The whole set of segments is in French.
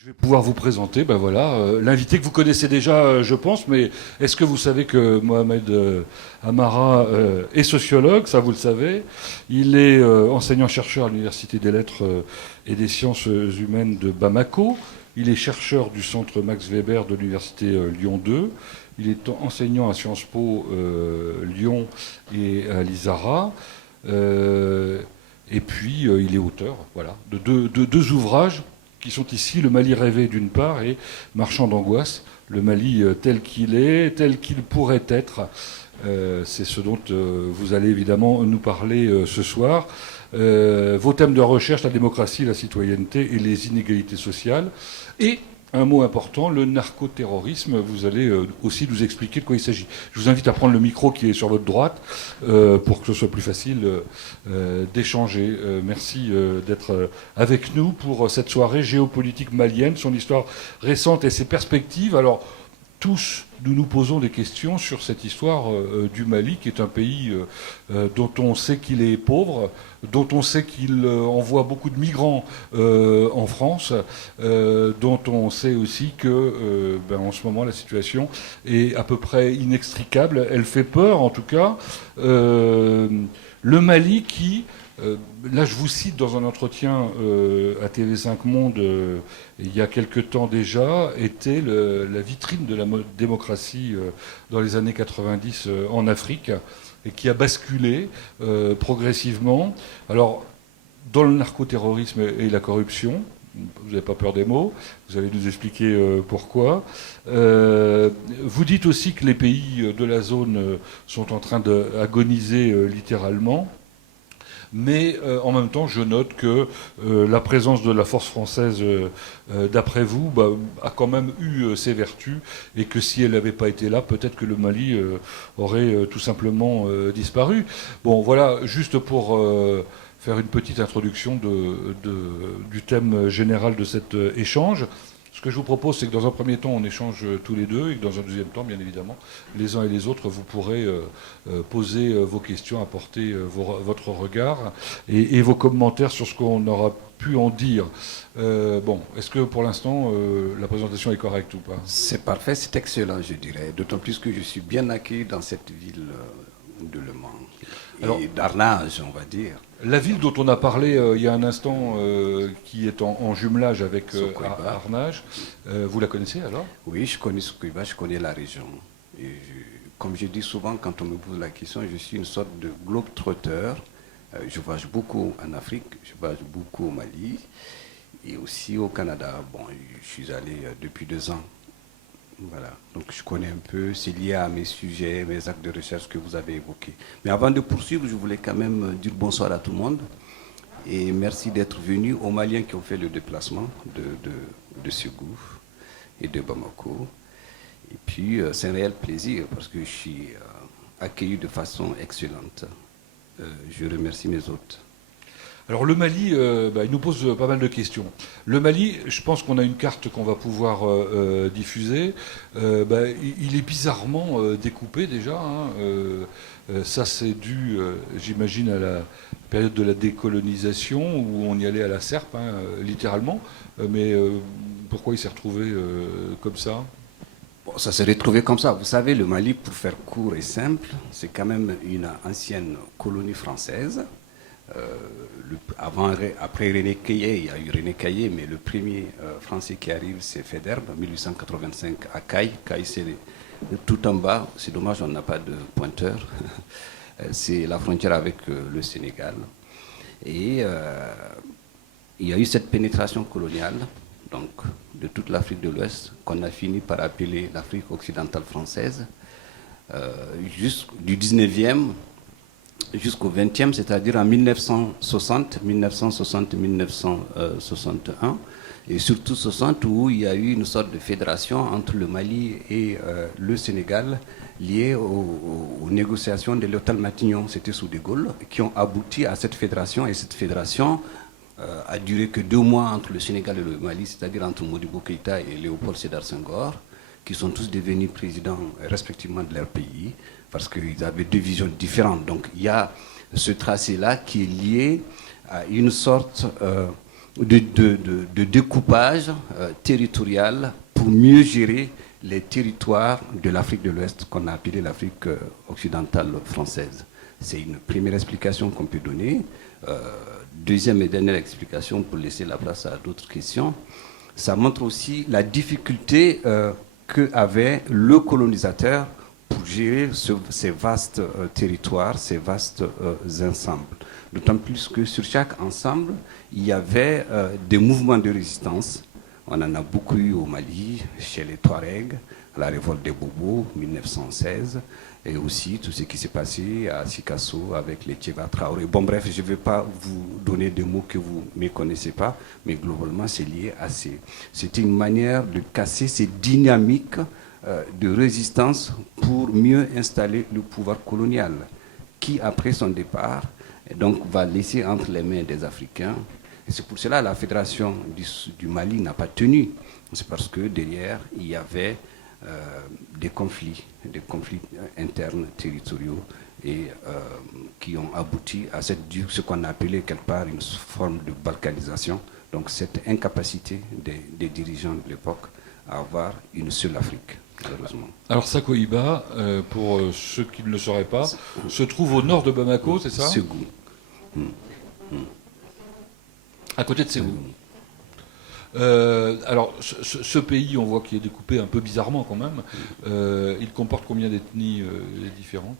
Je vais pouvoir vous présenter, l'invité que vous connaissez déjà, je pense, mais est-ce que vous savez que Mohamed Amara est sociologue, ça vous le savez. Il est enseignant-chercheur à l'Université des Lettres et des Sciences humaines de Bamako. Il est chercheur du centre Max Weber de l'Université Lyon 2. Il est enseignant à Sciences Po Lyon et à l'ISARA. Et puis, il est auteur de deux ouvrages qui sont ici, Le Mali rêvé d'une part et Marchand d'angoisse, le Mali tel qu'il est, tel qu'il pourrait être. C'est ce dont vous allez évidemment nous parler ce soir. Vos thèmes de recherche, la démocratie, la citoyenneté et les inégalités sociales. Et un mot important, le narcoterrorisme. Vous allez aussi nous expliquer de quoi il s'agit. Je vous invite à prendre le micro qui est sur votre droite pour que ce soit plus facile d'échanger. Merci d'être avec nous pour cette soirée géopolitique malienne, son histoire récente et ses perspectives. Alors, tous, nous posons des questions sur cette histoire du Mali, qui est un pays dont on sait qu'il est pauvre, dont on sait qu'il envoie beaucoup de migrants en France, dont on sait aussi que, en ce moment, la situation est à peu près inextricable. Elle fait peur, en tout cas. Le Mali qui... là, je vous cite dans un entretien à TV5 Monde il y a quelque temps déjà, était la vitrine de la démocratie dans les années 90 en Afrique et qui a basculé progressivement. Alors, dans le narcoterrorisme et la corruption, vous n'avez pas peur des mots, vous allez nous expliquer pourquoi. Vous dites aussi que les pays de la zone sont en train d'agoniser littéralement. Mais en même temps, je note que la présence de la force française, d'après vous, a quand même eu ses vertus, et que si elle n'avait pas été là, peut-être que le Mali aurait tout simplement disparu. Bon, voilà, juste pour faire une petite introduction du thème général de cet échange. Ce que je vous propose, c'est que dans un premier temps, on échange tous les deux, et que dans un deuxième temps, bien évidemment, les uns et les autres, vous pourrez poser vos questions, apporter votre regard et vos commentaires sur ce qu'on aura pu en dire. Est-ce que pour l'instant, la présentation est correcte ou pas? C'est parfait, c'est excellent, je dirais. D'autant plus que je suis bien accueilli dans cette ville de Le Mans. Et d'Arnage, on va dire. La ville dont on a parlé il y a un instant, qui est en jumelage avec Arnage, vous la connaissez alors? Oui, je connais Soukouiba, je connais la région. Et comme je dis souvent quand on me pose la question, je suis une sorte de globe-trotteur. Je voyage beaucoup en Afrique, je voyage beaucoup au Mali et aussi au Canada. Bon, je suis allé depuis 2 ans. Voilà, donc je connais un peu, c'est lié à mes sujets, mes actes de recherche que vous avez évoqués. Mais avant de poursuivre, je voulais quand même dire bonsoir à tout le monde et merci d'être venus, aux Maliens qui ont fait le déplacement de Ségou et de Bamako. Et puis c'est un réel plaisir parce que je suis accueilli de façon excellente. Je remercie mes hôtes. Alors le Mali, il nous pose pas mal de questions. Le Mali, je pense qu'on a une carte qu'on va pouvoir diffuser. Il est bizarrement découpé déjà. Ça c'est dû, j'imagine, à la période de la décolonisation où on y allait à la serpe, littéralement. Mais pourquoi il s'est retrouvé comme ça? Bon, ça s'est retrouvé comme ça. Vous savez, le Mali, pour faire court et simple, c'est quand même une ancienne colonie française. Après René Caillé, il y a eu René Caillé, mais le premier français qui arrive, c'est Faidherbe, en 1885 à Caille. Caille, c'est tout en bas. C'est dommage, on n'a pas de pointeur. C'est la frontière avec le Sénégal. Et il y a eu cette pénétration coloniale, donc de toute l'Afrique de l'Ouest, qu'on a fini par appeler l'Afrique occidentale française, du 19e jusqu'au 20e, c'est-à-dire en 1960-1961, et surtout 60, où il y a eu une sorte de fédération entre le Mali et le Sénégal, liée aux négociations de l'hôtel Matignon, c'était sous De Gaulle, qui ont abouti à cette fédération, et cette fédération a duré que 2 mois entre le Sénégal et le Mali, c'est-à-dire entre Modibo Keïta et Léopold Sédar Senghor, qui sont tous devenus présidents respectivement de leur pays, parce qu'ils avaient 2 visions différentes. Donc il y a ce tracé-là qui est lié à une sorte de découpage territorial pour mieux gérer les territoires de l'Afrique de l'Ouest qu'on a appelé l'Afrique occidentale française. C'est une première explication qu'on peut donner. Deuxième et dernière explication pour laisser la place à d'autres questions. Ça montre aussi la difficulté qu'avait le colonisateur pour gérer ces vastes territoires, ces vastes ensembles. D'autant plus que sur chaque ensemble, il y avait des mouvements de résistance. On en a beaucoup eu au Mali, chez les Touaregs, la révolte des Bobos, 1916, et aussi tout ce qui s'est passé à Sikasso avec les Tcheba Traoré. Bon bref, je ne vais pas vous donner des mots que vous ne connaissez pas, mais globalement c'est lié à c'était une manière de casser ces dynamiques de résistance pour mieux installer le pouvoir colonial, qui après son départ, donc va laisser entre les mains des Africains. Et c'est pour cela que la fédération du Mali n'a pas tenu. C'est parce que derrière, il y avait des conflits internes territoriaux et qui ont abouti à ce qu'on a appelé quelque part une forme de balkanisation. Donc cette incapacité des dirigeants de l'époque à avoir une seule Afrique, malheureusement. Alors Sakoïba, pour ceux qui ne le sauraient pas, se trouve au nord de Bamako, c'est ça ? Ségou. À côté de Ségou. Alors, ce pays, on voit qu'il est découpé un peu bizarrement quand même. Il comporte combien d'ethnies différentes ?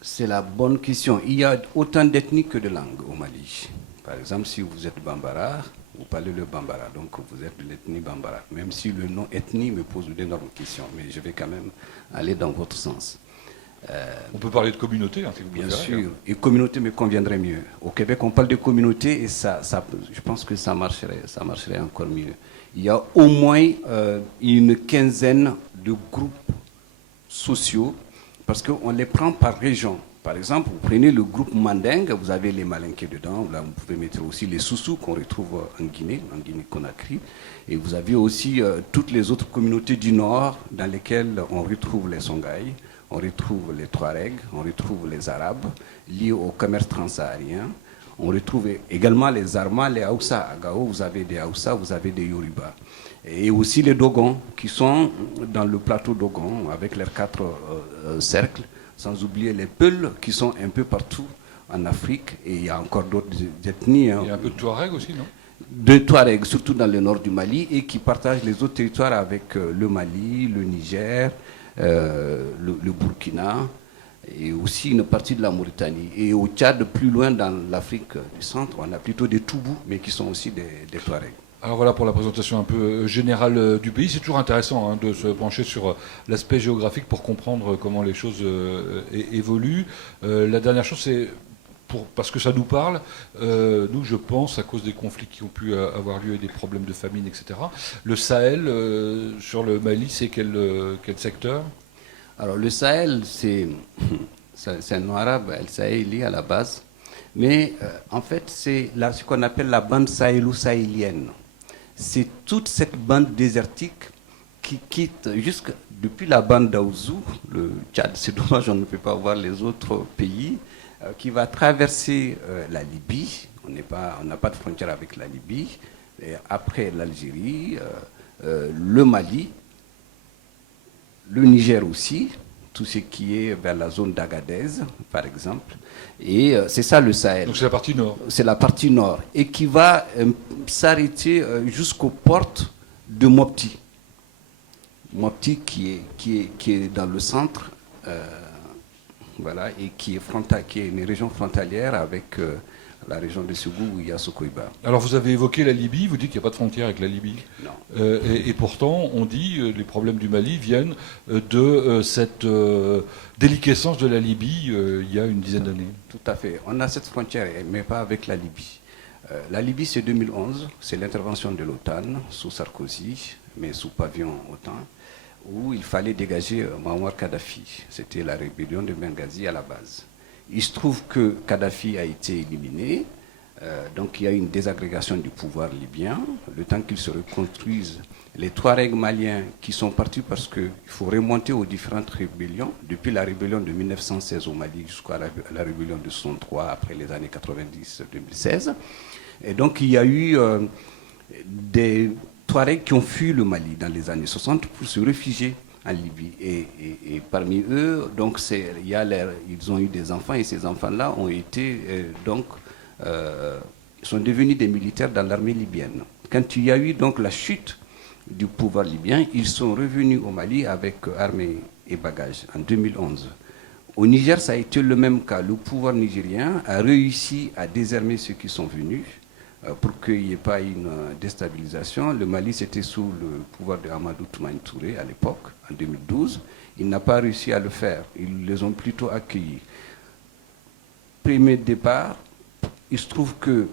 C'est la bonne question. Il y a autant d'ethnies que de langues au Mali. Par exemple, si vous êtes Bambara, vous parlez le Bambara, donc vous êtes de l'ethnie Bambara. Même si le nom ethnie me pose d'énormes questions, mais je vais quand même aller dans votre sens. On peut parler de communauté, hein, si vous bien préférez. Sûr, et communauté me conviendrait mieux. Au Québec, on parle de communauté et je pense que ça marcherait encore mieux. Il y a au moins une quinzaine de groupes sociaux, parce qu'on les prend par région. Par exemple, vous prenez le groupe Mandingue, vous avez les Malinqués dedans, là vous pouvez mettre aussi les Soussous qu'on retrouve en Guinée-Conakry, et vous avez aussi toutes les autres communautés du Nord dans lesquelles on retrouve les Songhai, on retrouve les Touaregs, on retrouve les Arabes liés au commerce transsaharien. On retrouve également les Armas, les Haoussa. À Gao, vous avez des Haoussa, vous avez des Yoruba. Et aussi les Dogons, qui sont dans le plateau Dogon, avec leurs 4 cercles, sans oublier les Peuls, qui sont un peu partout en Afrique. Et il y a encore d'autres ethnies. Il y a un peu de Touareg aussi, non ? De Touaregs, surtout dans le nord du Mali, et qui partagent les autres territoires avec le Mali, le Niger, le Burkina, et aussi une partie de la Mauritanie. Et au Tchad, plus loin dans l'Afrique du centre, on a plutôt des Toubous, mais qui sont aussi des Touaregs. Alors voilà pour la présentation un peu générale du pays. C'est toujours intéressant hein, de se pencher sur l'aspect géographique pour comprendre comment les choses évoluent. La dernière chose, c'est parce que ça nous parle, nous je pense, à cause des conflits qui ont pu avoir lieu et des problèmes de famine, etc. Le Sahel, sur le Mali, c'est quel secteur ? Alors le Sahel, c'est un nom arabe, El Saheli à la base, mais en fait c'est ce qu'on appelle la bande sahélo-sahélienne. C'est toute cette bande désertique qui quitte depuis la bande d'Aouzou, le Tchad, c'est dommage on ne peut pas voir les autres pays, qui va traverser la Libye. On n'a pas de frontière avec la Libye. Et après l'Algérie, le Mali, le Niger aussi, tout ce qui est vers la zone d'Agadez, par exemple. Et c'est ça le Sahel. Donc c'est la partie nord. C'est la partie nord. Et qui va s'arrêter jusqu'aux portes de Mopti. Mopti qui est dans le centre. Voilà, et qui est une région frontalière avec la région de Ségou où il y a Sokoïba. Alors vous avez évoqué la Libye, vous dites qu'il n'y a pas de frontière avec la Libye. Non. Et pourtant, on dit les problèmes du Mali viennent de cette déliquescence de la Libye il y a une dizaine d'années. Tout à fait. On a cette frontière, mais pas avec la Libye. La Libye, c'est 2011, c'est l'intervention de l'OTAN sous Sarkozy, mais sous pavillon OTAN, où il fallait dégager Mouammar Kadhafi. C'était la rébellion de Benghazi à la base. Il se trouve que Kadhafi a été éliminé, donc il y a une désagrégation du pouvoir libyen, le temps qu'il se reconstruise. Les Touaregs maliens qui sont partis parce qu'il faut remonter aux différentes rébellions, depuis la rébellion de 1916 au Mali jusqu'à la rébellion de 63 après les années 90-2016. Et donc il y a eu des Touaregs qui ont fui le Mali dans les années 60 pour se réfugier en Libye. Et parmi eux, donc, ils ont eu des enfants, et ces enfants-là ont été, sont devenus des militaires dans l'armée libyenne. Quand il y a eu donc la chute du pouvoir libyen, ils sont revenus au Mali avec armée et bagages en 2011. Au Niger, ça a été le même cas. Le pouvoir nigérien a réussi à désarmer ceux qui sont venus pour qu'il n'y ait pas une déstabilisation. Le Mali, c'était sous le pouvoir de Amadou Toumani Touré à l'époque, en 2012. Il n'a pas réussi à le faire. Ils les ont plutôt accueillis. Premier départ, il se trouve que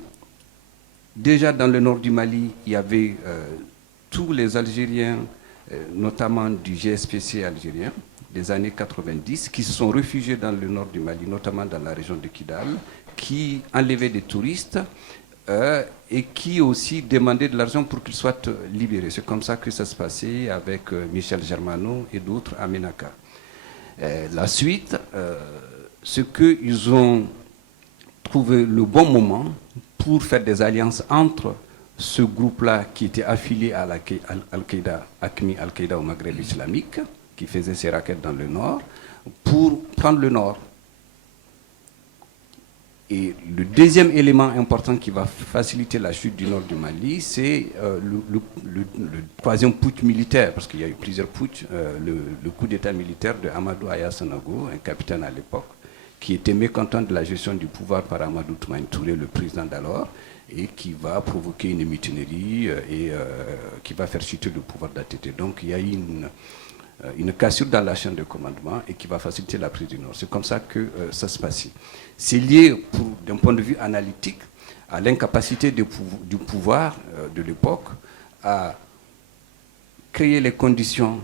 déjà dans le nord du Mali, il y avait tous les Algériens, notamment du GSPC algérien, des années 90, qui se sont réfugiés dans le nord du Mali, notamment dans la région de Kidal, qui enlevaient des touristes et qui aussi demandaient de l'argent pour qu'ils soient libérés. C'est comme ça que ça se passait avec Michel Germano et d'autres à Ménaka. La suite, c'est qu'ils ont trouvé le bon moment pour faire des alliances entre ce groupe-là qui était affilié à Al-Qaïda, ACMI Al-Qaïda au Maghreb islamique, qui faisait ses raquettes dans le nord, pour prendre le nord. Et le deuxième élément important qui va faciliter la chute du nord du Mali, c'est le troisième putsch militaire, parce qu'il y a eu plusieurs putschs, le coup d'état militaire de Amadou Aya Sanogo, un capitaine à l'époque, qui était mécontent de la gestion du pouvoir par Amadou Toumani Touré, le président d'alors, et qui va provoquer une mutinerie et qui va faire chuter le pouvoir d'ATT. Donc il y a eu une cassure dans la chaîne de commandement et qui va faciliter la prise du Nord. C'est comme ça que ça se passe. C'est lié, d'un point de vue analytique, à l'incapacité du pouvoir de l'époque à créer les conditions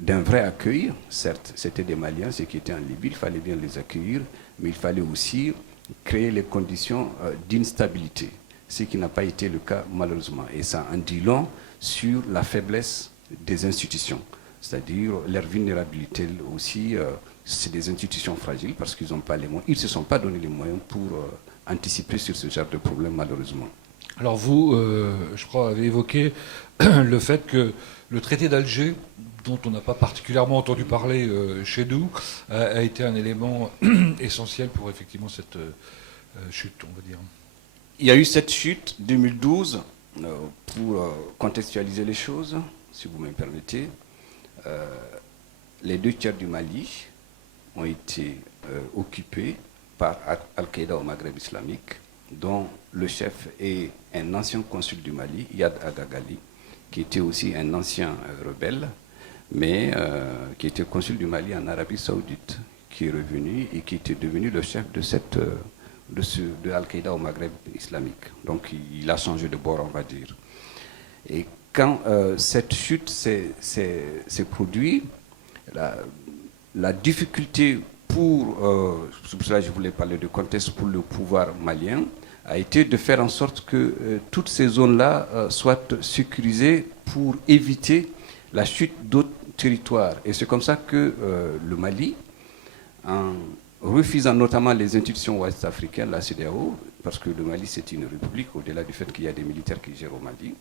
d'un vrai accueil. Certes, c'était des Maliens, ceux qui étaient en Libye, il fallait bien les accueillir, mais il fallait aussi créer les conditions d'une stabilité, ce qui n'a pas été le cas malheureusement. Et ça en dit long sur la faiblesse des institutions, c'est-à-dire leur vulnérabilité aussi. C'est des institutions fragiles parce qu'ils n'ont pas les moyens, ils ne se sont pas donné les moyens pour anticiper sur ce genre de problème malheureusement. Alors vous, je crois, avez évoqué le fait que le traité d'Alger, dont on n'a pas particulièrement entendu parler chez nous, a été un élément essentiel pour effectivement cette chute, on va dire. Il y a eu cette chute 2012, pour contextualiser les choses, si vous me permettez. Les 2 tiers du Mali ont été occupés par Al-Qaïda au Maghreb islamique, dont le chef est un ancien consul du Mali, Yad Agagali, qui était aussi un ancien rebelle, mais qui était consul du Mali en Arabie Saoudite, qui est revenu et qui était devenu le chef de Al-Qaïda au Maghreb islamique. Donc il a changé de bord, on va dire. Et quand cette chute s'est produite, la difficulté c'est pour cela que je voulais parler de contexte pour le pouvoir malien, a été de faire en sorte que toutes ces zones-là soient sécurisées pour éviter la chute d'autres territoires. Et c'est comme ça que le Mali, en refusant notamment les institutions ouest-africaines, la CEDEAO, parce que le Mali c'est une république, au-delà du fait qu'il y a des militaires qui gèrent au Mali,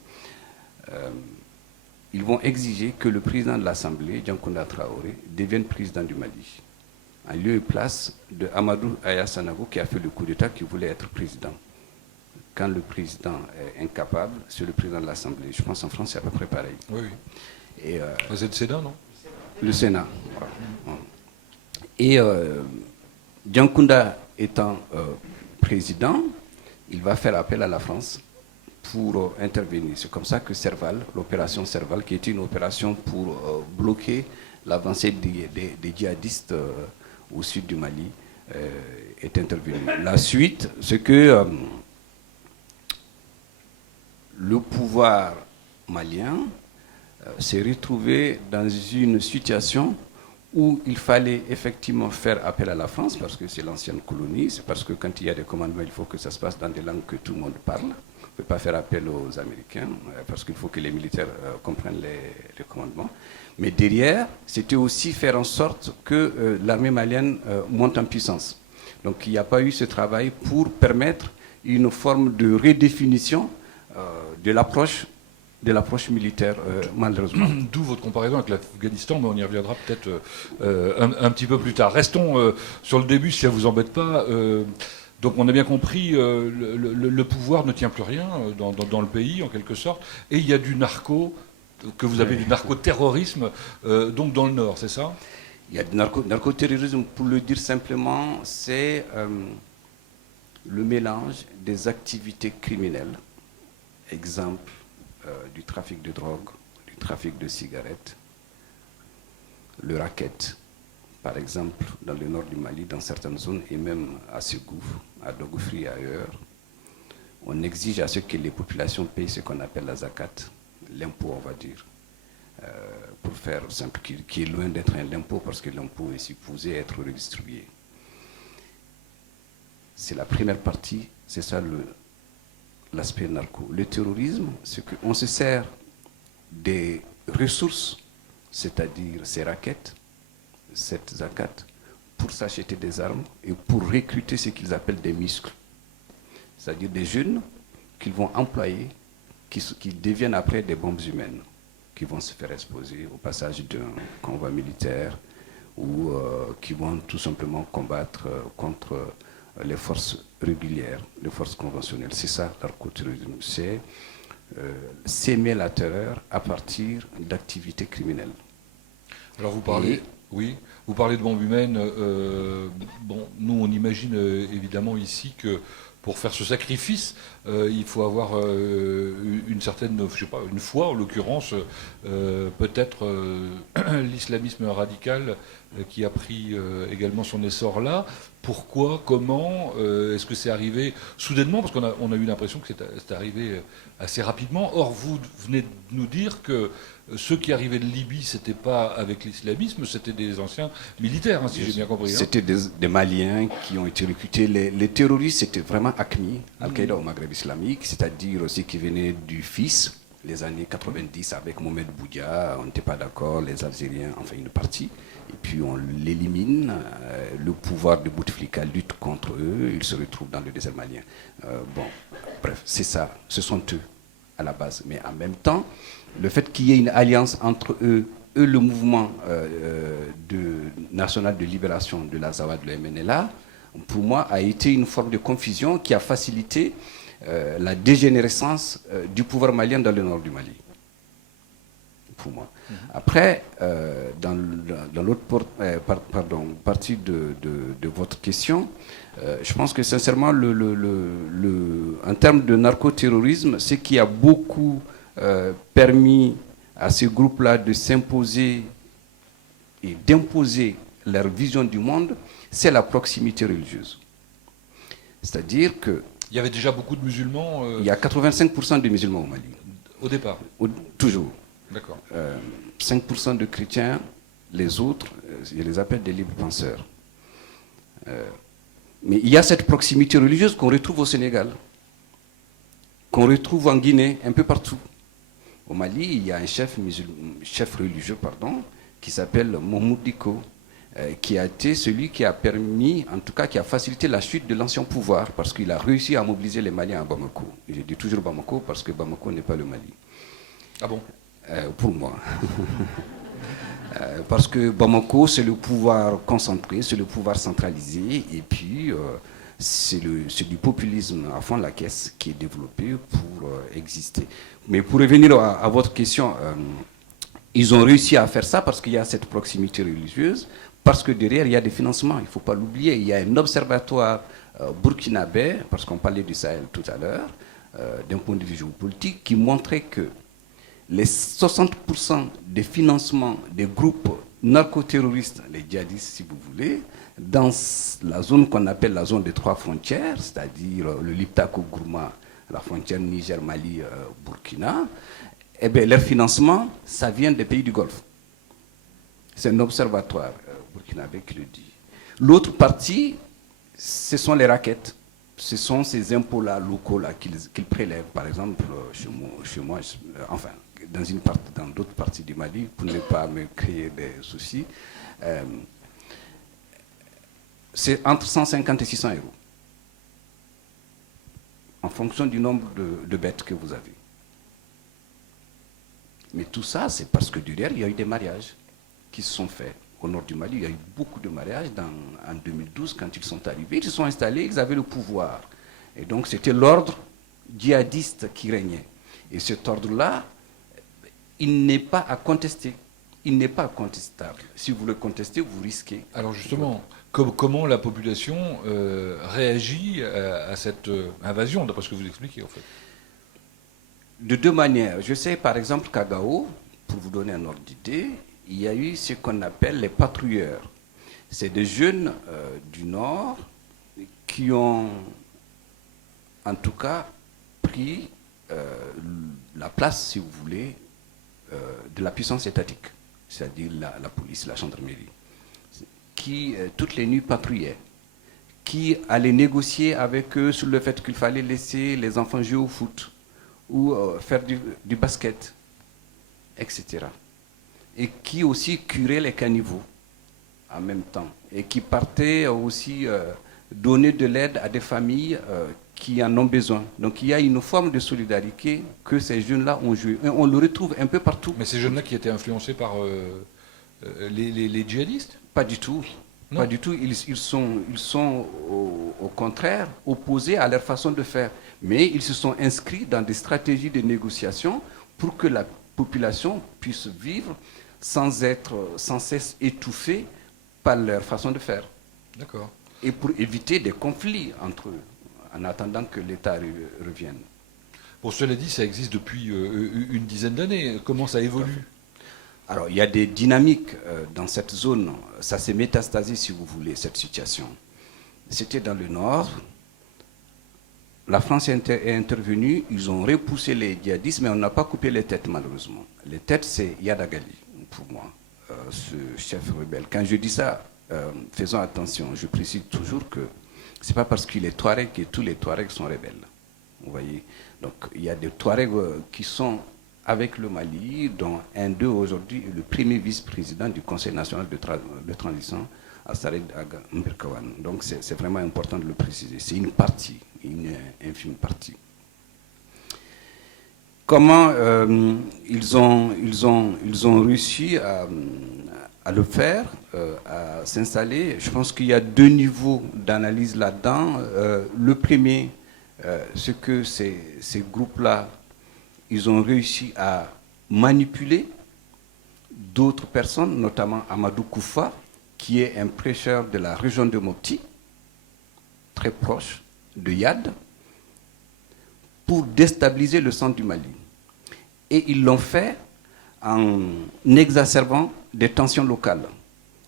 ils vont exiger que le président de l'Assemblée, Djankounda Traoré, devienne président du Mali, en lieu et place de Amadou Aya Sanogo, qui a fait le coup d'État, qui voulait être président. Quand le président est incapable, c'est le président de l'Assemblée. Je pense en France, c'est à peu près pareil. Oui. Et vous êtes le Sénat, non? Le Sénat. Voilà. Et Djankounda étant président, il va faire appel à la France pour intervenir. C'est comme ça que Serval, l'opération Serval, qui était une opération pour bloquer l'avancée des djihadistes au sud du Mali, est intervenue. La suite, c'est que le pouvoir malien s'est retrouvé dans une situation où il fallait effectivement faire appel à la France, parce que c'est l'ancienne colonie, c'est parce que quand il y a des commandements, il faut que ça se passe dans des langues que tout le monde parle. On ne peut pas faire appel aux Américains, parce qu'il faut que les militaires comprennent les commandements. Mais derrière, c'était aussi faire en sorte que l'armée malienne monte en puissance. Donc il n'y a pas eu ce travail pour permettre une forme de redéfinition de l'approche militaire, malheureusement. D'où votre comparaison avec l'Afghanistan, mais on y reviendra peut-être un petit peu plus tard. Restons sur le début, si ça ne vous embête pas. Donc on a bien compris, le pouvoir ne tient plus rien dans le pays, en quelque sorte, et il y a du narco, que vous appelez du narcoterrorisme, donc dans le Nord, c'est ça? Il y a du narcoterrorisme, pour le dire simplement, c'est le mélange des activités criminelles, exemple du trafic de drogue, du trafic de cigarettes, le racket, par exemple dans le nord du Mali, dans certaines zones, et même à Ségou, à Dogoufri et ailleurs, on exige à ce que les populations payent ce qu'on appelle la zakat, l'impôt on va dire, pour faire simple, qui est loin d'être un impôt parce que l'impôt est supposé être redistribué. C'est la première partie, c'est ça l'aspect narco. Le terrorisme, c'est qu'on se sert des ressources, c'est-à-dire ces raquettes, cette zakat, pour s'acheter des armes et pour recruter ce qu'ils appellent des muscles. C'est-à-dire des jeunes qu'ils vont employer, qui deviennent après des bombes humaines, qui vont se faire exposer au passage d'un convoi militaire ou qui vont tout simplement combattre contre les forces régulières, les forces conventionnelles. C'est ça l'arcoterrorisme, c'est s'aimer la terreur à partir d'activités criminelles. Alors vous parlez, oui, vous parlez de bombes humaines. Bon, nous on imagine évidemment ici que pour faire ce sacrifice, il faut avoir une certaine, je sais pas, une foi en l'occurrence, peut-être l'islamisme radical qui a pris également son essor là. Pourquoi, comment, est-ce que c'est arrivé soudainement? Parce qu'on a eu l'impression que c'est arrivé assez rapidement. Or, vous venez de nous dire que ceux qui arrivaient de Libye, c'était pas avec l'islamisme, c'était des anciens militaires, hein, si j'ai bien compris. C'était des Maliens qui ont été recrutés. Les terroristes, c'était vraiment AQMI, Al-Qaïda au Maghreb islamique, c'est-à-dire aussi qui venaient du FIS, les années 90 avec Mohamed Boudia, on n'était pas d'accord, les Algériens, enfin une partie, et puis on l'élimine, le pouvoir de Bouteflika lutte contre eux, ils se retrouvent dans le désert malien. Bon, bref, c'est ça, ce sont eux à la base. Mais en même temps, le fait qu'il y ait une alliance entre eux, le mouvement national de libération de l'Azawad, le MNLA, pour moi, a été une forme de confusion qui a facilité la dégénérescence du pouvoir malien dans le nord du Mali. Pour moi. Après, dans l'autre partie de votre question, je pense que sincèrement, en termes de narcoterrorisme, ce qui a beaucoup permis à ces groupes-là de s'imposer et d'imposer leur vision du monde, c'est la proximité religieuse. C'est-à-dire que... Il y avait déjà beaucoup de musulmans Il y a 85% de musulmans au Mali. Au départ? Toujours. D'accord. 5% de chrétiens, les autres, je les appelle des libres penseurs. Mais il y a cette proximité religieuse qu'on retrouve au Sénégal, qu'on retrouve en Guinée, un peu partout. Au Mali, il y a un chef religieux, qui s'appelle Mahmoud Diko, qui a été celui qui a permis, en tout cas qui a facilité la chute de l'ancien pouvoir, parce qu'il a réussi à mobiliser les Maliens à Bamako. Et je dis toujours Bamako parce que Bamako n'est pas le Mali. Ah bon? Pour moi. Parce que Bamako, c'est le pouvoir concentré, c'est le pouvoir centralisé, et puis c'est du populisme à fond de la caisse qui est développé pour exister. Mais pour revenir à votre question, ils ont réussi à faire ça parce qu'il y a cette proximité religieuse, parce que derrière, il y a des financements, il ne faut pas l'oublier. Il y a un observatoire burkinabé, parce qu'on parlait du Sahel tout à l'heure, d'un point de vue géopolitique, qui montrait que les 60% des financements des groupes narcoterroristes, les djihadistes si vous voulez, dans la zone qu'on appelle la zone des trois frontières, c'est-à-dire le Liptako-Gourma, la frontière Niger-Mali-Burkina, eh bien, leur financement, ça vient des pays du Golfe. C'est un observatoire burkinabé qui le dit. L'autre partie, ce sont les raquettes. Ce sont ces impôts-là, locaux-là, qu'ils prélèvent, par exemple, chez moi enfin, dans d'autres parties du Mali, pour ne pas me créer des soucis. c'est entre 150 et 600 euros, en fonction du nombre de bêtes que vous avez. Mais tout ça, c'est parce que du réel, il y a eu des mariages qui se sont faits. Au nord du Mali, il y a eu beaucoup de mariages en 2012, quand ils sont arrivés. Ils se sont installés, ils avaient le pouvoir. Et donc, c'était l'ordre djihadiste qui régnait. Et cet ordre-là, il n'est pas à contester. Il n'est pas contestable. Si vous le contestez, vous risquez. Alors justement, comment la population réagit à cette invasion, d'après ce que vous expliquez en fait? De deux manières. Je sais par exemple qu'à Gao, pour vous donner un ordre d'idée, il y a eu ce qu'on appelle les patrouilleurs. C'est des jeunes du Nord qui ont en tout cas pris la place, si vous voulez, de la puissance étatique, c'est-à-dire la police, la gendarmerie, qui toutes les nuits patrouillaient, qui allaient négocier avec eux sur le fait qu'il fallait laisser les enfants jouer au foot ou faire du basket, etc. Et qui aussi curaient les caniveaux en même temps, et qui partaient aussi donner de l'aide à des familles qui en ont besoin. Donc il y a une forme de solidarité que ces jeunes-là ont joué. Et on le retrouve un peu partout. Mais ces jeunes-là qui étaient influencés par les djihadistes? Pas du tout. Non. Pas du tout. Ils sont au contraire opposés à leur façon de faire. Mais ils se sont inscrits dans des stratégies de négociation pour que la population puisse vivre sans être sans cesse étouffée par leur façon de faire. D'accord. Et pour éviter des conflits entre eux, en attendant que l'État revienne. Bon, cela dit, ça existe depuis une dizaine d'années. Comment ça évolue? Alors, il y a des dynamiques dans cette zone. Ça s'est métastasé, si vous voulez, cette situation. C'était dans le nord. La France est intervenue. Ils ont repoussé les djihadistes, mais on n'a pas coupé les têtes, malheureusement. Les têtes, c'est Yadagali, pour moi, ce chef rebelle. Quand je dis ça, faisons attention. Je précise toujours que ce n'est pas parce qu'il est Touareg que tous les Touaregs sont rebelles. Vous voyez? Donc, il y a des Touaregs qui sont avec le Mali, dont un d'eux aujourd'hui est le premier vice-président du Conseil national de transition, Assared Aga Mbirkawan. Donc c'est vraiment important de le préciser. C'est une partie, une infime partie. Comment ils ont réussi à le faire, à s'installer? Je pense qu'il y a deux niveaux d'analyse là-dedans. Le premier, c'est que ces groupes-là, ils ont réussi à manipuler d'autres personnes, notamment Amadou Koufa, qui est un prêcheur de la région de Mopti, très proche de Yad, pour déstabiliser le centre du Mali. Et ils l'ont fait en exacerbant des tensions locales,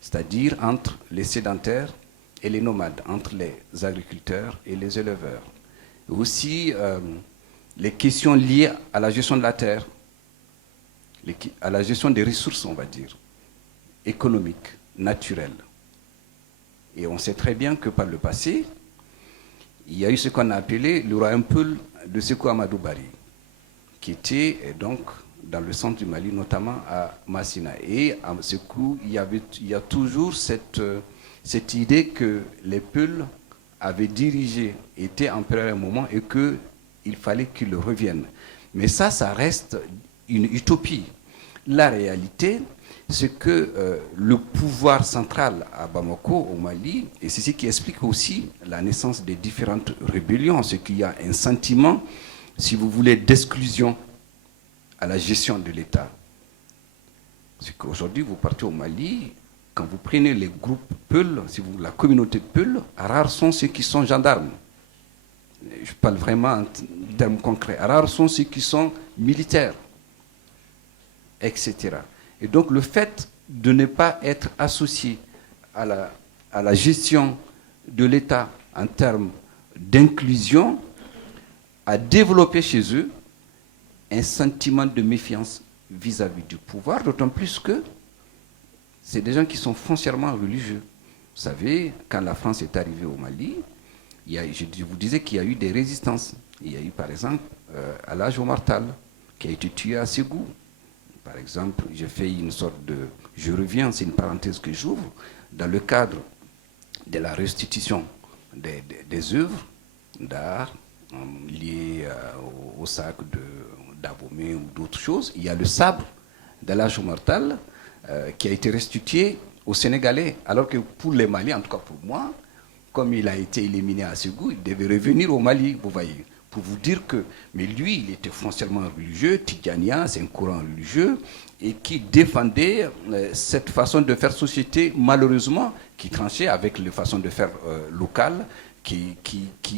c'est-à-dire entre les sédentaires et les nomades, entre les agriculteurs et les éleveurs. Et aussi les questions liées à la gestion de la terre, à la gestion des ressources, on va dire, économiques, naturelles. Et on sait très bien que par le passé, il y a eu ce qu'on a appelé le royaume Peul de Sékou Amadou Bari, qui était donc dans le centre du Mali, notamment à Massina. Et à Sékou, il y a toujours cette idée que les Peuls avaient dirigé, étaient empereurs à un moment, et qu'il fallait qu'ils reviennent. Mais ça reste une utopie. La réalité, c'est que le pouvoir central à Bamako, au Mali, et c'est ce qui explique aussi la naissance des différentes rébellions, c'est qu'il y a un sentiment, si vous voulez, d'exclusion à la gestion de l'État. C'est qu'aujourd'hui, vous partez au Mali, quand vous prenez les groupes Peul, si vous la communauté Peul, rares sont ceux qui sont gendarmes. Je parle vraiment en termes concrets. Rares sont ceux qui sont militaires, etc. Et donc le fait de ne pas être associé à la gestion de l'État en termes d'inclusion a développé chez eux un sentiment de méfiance vis-à-vis du pouvoir, d'autant plus que c'est des gens qui sont foncièrement religieux. Vous savez, quand la France est arrivée au Mali, je vous disais qu'il y a eu des résistances. Il y a eu par exemple Alhaji Omar Tall, qui a été tué à Ségou. Par exemple, j'ai fait une sorte de... Je reviens, c'est une parenthèse que j'ouvre. Dans le cadre de la restitution des œuvres d'art liées au sac d'Abomey ou d'autres choses. Il y a le sabre de l'âge mortal qui a été restitué aux Sénégalais, alors que pour les Maliens, en tout cas pour moi, comme il a été éliminé à Ségou, il devait revenir au Mali, vous voyez, pour vous dire que, mais lui, il était foncièrement religieux, Tidjania, c'est un courant religieux, et qui défendait cette façon de faire société, malheureusement, qui tranchait avec les façons de faire locales, qui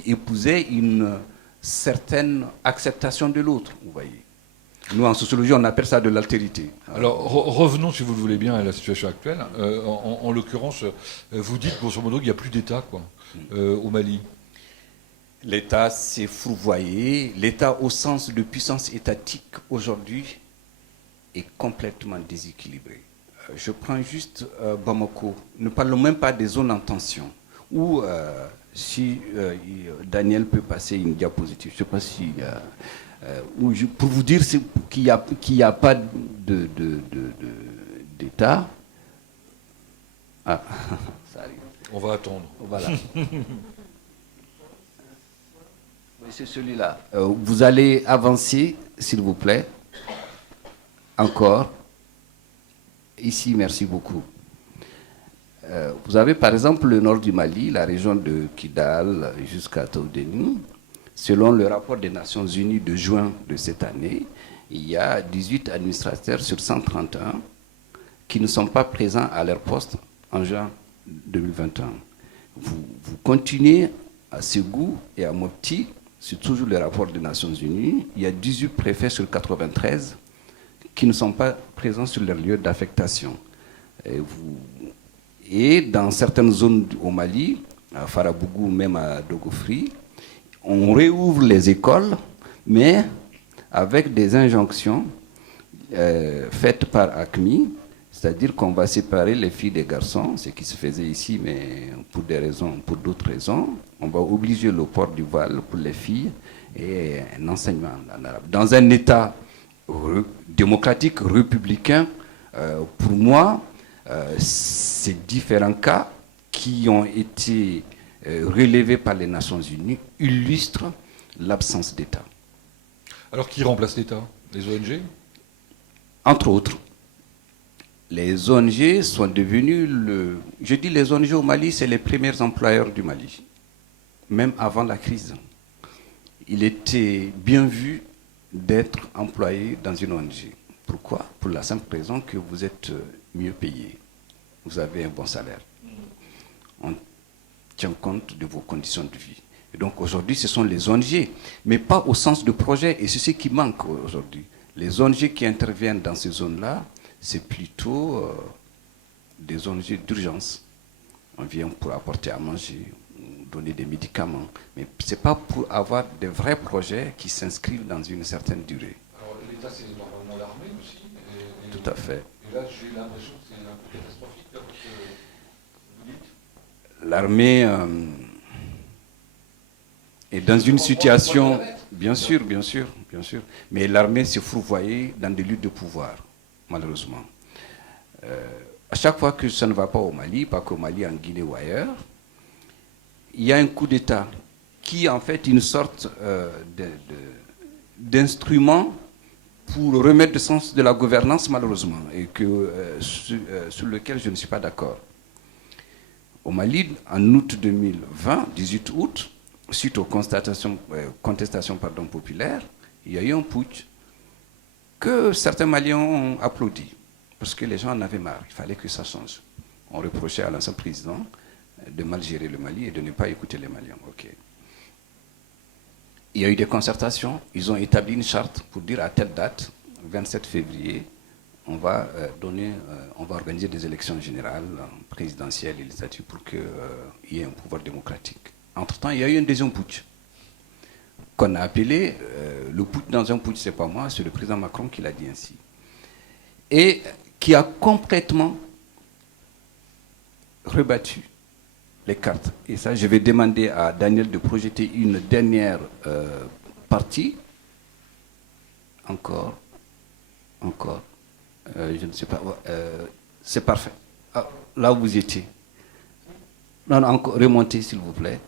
épousait une certaine acceptation de l'autre, vous voyez. Nous, en sociologie, on appelle ça de l'altérité. Alors, revenons, si vous le voulez bien, à la situation actuelle. En l'occurrence, vous dites, grosso modo, qu'il n'y a plus d'État, quoi, au Mali. L'État s'est fourvoyé. L'État, au sens de puissance étatique, aujourd'hui, est complètement déséquilibré. Je prends juste Bamako. Ne parlons même pas des zones en tension. Où, si Daniel peut passer une diapositive, je ne sais pas si... pour vous dire qu'il n'y a pas d'État. Ah, ça arrive. On va attendre. Voilà. C'est celui-là. Vous allez avancer, s'il vous plaît. Encore. Ici, merci beaucoup. Vous avez par exemple le nord du Mali, la région de Kidal jusqu'à Taoudeni. Selon le rapport des Nations Unies de juin de cette année, il y a 18 administrateurs sur 131 qui ne sont pas présents à leur poste en juin 2021. Vous continuez à Ségou et à Mopti, c'est toujours le rapport des Nations Unies, il y a 18 préfets sur 93 qui ne sont pas présents sur leur lieu d'affectation. Et dans certaines zones au Mali, à Farabougou, même à Dogofri, on réouvre les écoles, mais avec des injonctions faites par ACMI, c'est-à-dire qu'on va séparer les filles des garçons, ce qui se faisait ici, mais pour d'autres raisons, on va obliger le port du voile pour les filles et un enseignement en arabe. Dans un État démocratique, républicain, pour moi, ces différents cas qui ont été relevés par les Nations Unies illustrent l'absence d'État. Alors qui remplace l'État? Les ONG? Entre autres. Les ONG sont devenus Je dis les ONG au Mali, c'est les premiers employeurs du Mali. Même avant la crise. Il était bien vu d'être employé dans une ONG. Pourquoi? Pour la simple raison que vous êtes mieux payé. Vous avez un bon salaire. On tient compte de vos conditions de vie. Et donc aujourd'hui, ce sont les ONG, mais pas au sens de projet. Et c'est ce qui manque aujourd'hui. Les ONG qui interviennent dans ces zones-là, c'est plutôt des ONG d'urgence. On vient pour apporter à manger, donner des médicaments. Mais ce n'est pas pour avoir des vrais projets qui s'inscrivent dans une certaine durée. Alors l'État, c'est normalement l'armée aussi. Tout à fait. Et là, j'ai l'impression que c'est un peu catastrophique, comme vous dites. L'armée est dans une situation... Bien sûr, bien sûr, bien sûr. Mais l'armée s'est fourvoyée dans des luttes de pouvoir, malheureusement. À chaque fois que ça ne va pas au Mali, pas qu'au Mali, en Guinée ou ailleurs, il y a un coup d'État qui, en fait, une sorte d'instrument pour remettre le sens de la gouvernance, malheureusement, et sur lequel je ne suis pas d'accord. Au Mali, en août 2020, 18 août, suite aux contestations populaires, il y a eu un putsch que certains Maliens ont applaudi, parce que les gens en avaient marre, il fallait que ça change. On reprochait à l'ancien président de mal gérer le Mali et de ne pas écouter les Maliens. Okay. Il y a eu des concertations, ils ont établi une charte pour dire à telle date, 27 février, on va organiser des élections générales, présidentielles et législatives pour qu'il y ait un pouvoir démocratique. Entre-temps, il y a eu un deuxième putsch qu'on a appelé le putsch dans un putsch, c'est pas moi, c'est le président Macron qui l'a dit ainsi. Et qui a complètement rebattu les cartes. Et ça, je vais demander à Daniel de projeter une dernière partie. Encore. Je ne sais pas. C'est parfait. Ah, là où vous étiez. Non, non, encore, remontez s'il vous plaît.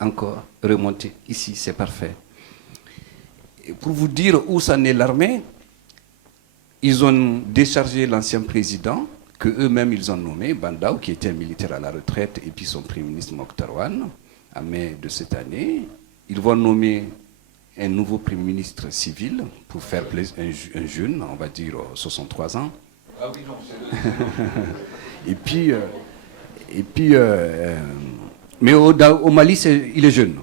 Encore, remontez. Ici, c'est parfait. Et pour vous dire où s'en est l'armée, ils ont déchargé l'ancien président, que eux-mêmes ils ont nommé, Bandao, qui était un militaire à la retraite, et puis son premier ministre Mokhtar Wane, en mai de cette année. Ils vont nommer un nouveau premier ministre civil pour faire plaisir, un jeune, on va dire 63 ans. Ah oui, non, c'est et puis mais au Mali, il est jeune,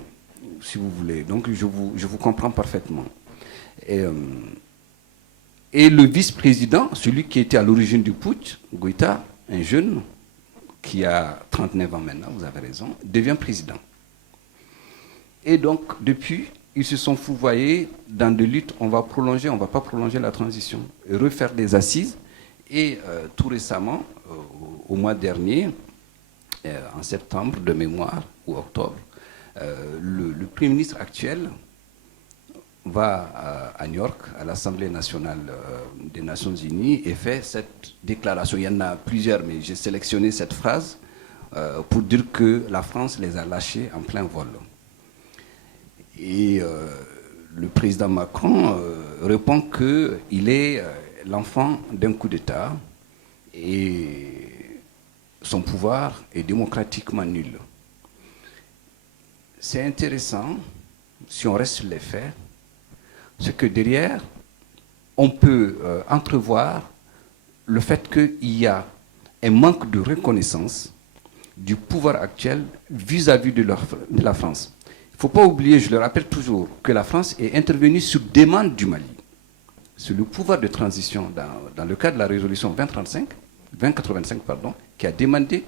si vous voulez. Donc je vous comprends parfaitement. Et le vice-président, celui qui était à l'origine du putsch, Goïta, un jeune qui a 39 ans maintenant, vous avez raison, devient président. Et donc, depuis, ils se sont fouvoyés dans des luttes, on va prolonger, on ne va pas prolonger la transition, et refaire des assises. Et tout récemment, au mois dernier, en septembre de mémoire, ou octobre, le Premier ministre actuel va à New York, à l'Assemblée nationale des Nations Unies, et fait cette déclaration. Il y en a plusieurs, mais j'ai sélectionné cette phrase pour dire que la France les a lâchés en plein vol. Et le président Macron répond qu'il est l'enfant d'un coup d'État et son pouvoir est démocratiquement nul. C'est intéressant, si on reste sur les faits, c'est que derrière, on peut entrevoir le fait qu'il y a un manque de reconnaissance du pouvoir actuel vis-à-vis de la France. Il ne faut pas oublier, je le rappelle toujours, que la France est intervenue sur demande du Mali. C'est le pouvoir de transition, dans le cadre de la résolution 2085, qui a demandé,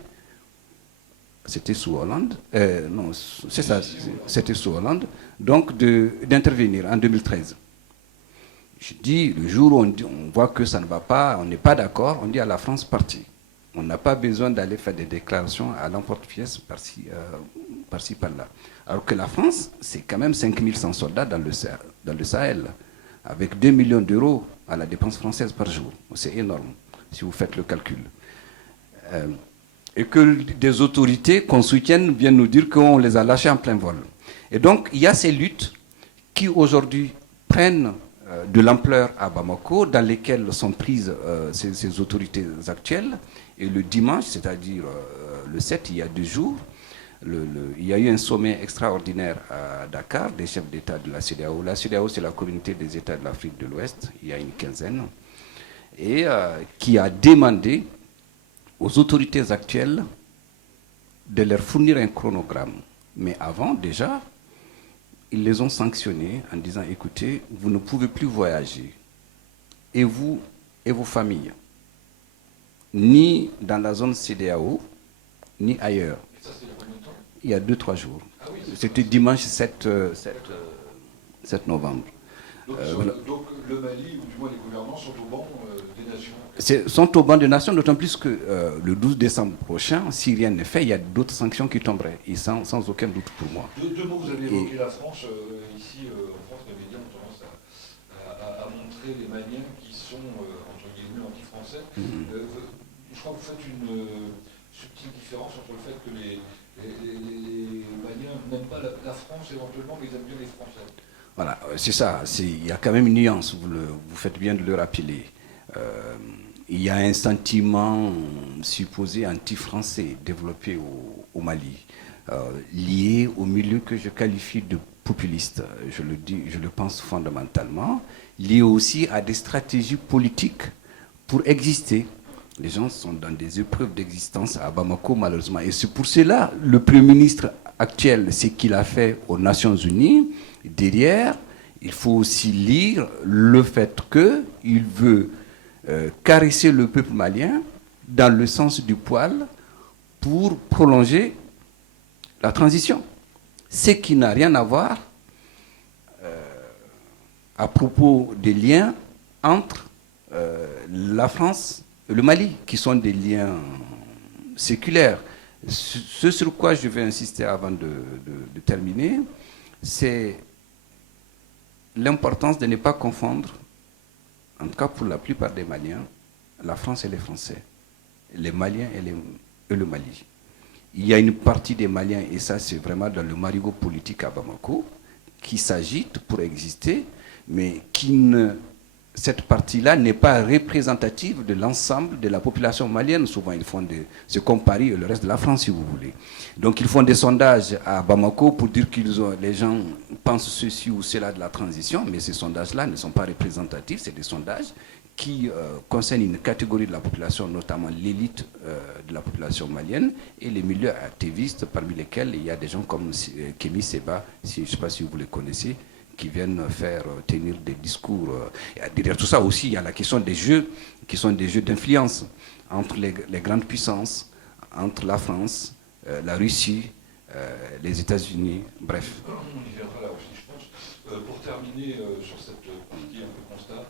c'était sous Hollande, non, c'est ça, c'était sous Hollande, donc d'intervenir en 2013. Je dis, le jour où on voit que ça ne va pas, on n'est pas d'accord, on dit à la France, partie. On n'a pas besoin d'aller faire des déclarations à l'emporte-pièce par-ci, par-là. Alors que la France, c'est quand même 5100 soldats dans le Sahel, avec 2 millions d'euros à la dépense française par jour. C'est énorme, si vous faites le calcul. Et que des autorités qu'on soutienne viennent nous dire qu'on les a lâchés en plein vol. Et donc, il y a ces luttes qui aujourd'hui prennent de l'ampleur à Bamako, dans lesquelles sont prises ces autorités actuelles. Et le dimanche, c'est-à-dire le 7, il y a 2 jours, il y a eu un sommet extraordinaire à Dakar des chefs d'État de la CEDEAO. La CEDEAO, c'est la communauté des États de l'Afrique de l'Ouest, il y a une quinzaine, et qui a demandé aux autorités actuelles de leur fournir un chronogramme. Mais avant, déjà, ils les ont sanctionnés en disant, écoutez, vous ne pouvez plus voyager, et vous et vos familles, ni dans la zone CEDEAO, ni ailleurs. Et ça, c'était il y a combien de temps? Il y a 2-3 jours. Ah oui, c'était dimanche 7 novembre. Donc le Mali, ou du moins les gouvernants, sont au banc des nations. Sont au banc des nations, d'autant plus que le 12 décembre prochain, si rien n'est fait, il y a d'autres sanctions qui tomberaient, et sans aucun doute pour moi. Deux mots, vous avez évoqué la France. Ici, en France, les médias ont tendance à montrer les Maliens qui sont, entre guillemets, anti-français. Je crois que vous faites une subtile différence entre le fait que les Maliens n'aiment pas la France éventuellement, mais ils aiment bien les Français. Voilà, c'est ça. Il y a quand même une nuance, vous faites bien de le rappeler. Il y a un sentiment supposé anti-français développé au Mali, lié au milieu que je qualifie de populiste, je le pense fondamentalement, lié aussi à des stratégies politiques pour exister. Les gens sont dans des épreuves d'existence à Bamako, malheureusement. Et c'est pour cela, le Premier ministre actuel, ce qu'il a fait aux Nations Unies, derrière, il faut aussi lire le fait qu'il veut caresser le peuple malien dans le sens du poil pour prolonger la transition. Ce qui n'a rien à voir à propos des liens entre la France et le Mali, qui sont des liens séculaires. Ce sur quoi je vais insister avant de terminer, c'est l'importance de ne pas confondre, en tout cas pour la plupart des Maliens, la France et les Français, les Maliens et le Mali. il y a une partie des Maliens, et ça c'est vraiment dans le marigot politique à Bamako, qui s'agite pour exister, mais cette partie-là n'est pas représentative de l'ensemble de la population malienne. Souvent, ils font se comparer le reste de la France, si vous voulez. Donc, ils font des sondages à Bamako pour dire que les gens pensent ceci ou cela de la transition, mais ces sondages-là ne sont pas représentatifs. C'est des sondages qui concernent une catégorie de la population, notamment l'élite de la population malienne et les milieux activistes, parmi lesquels il y a des gens comme Kémy Séba, je ne sais pas si vous les connaissez, qui viennent tenir des discours. Derrière tout ça aussi, il y a la question des jeux, qui sont des jeux d'influence entre les grandes puissances, entre la France, la Russie, les États-Unis, bref. On y viendra là aussi, je pense. Pour terminer sur cette partie un peu constat,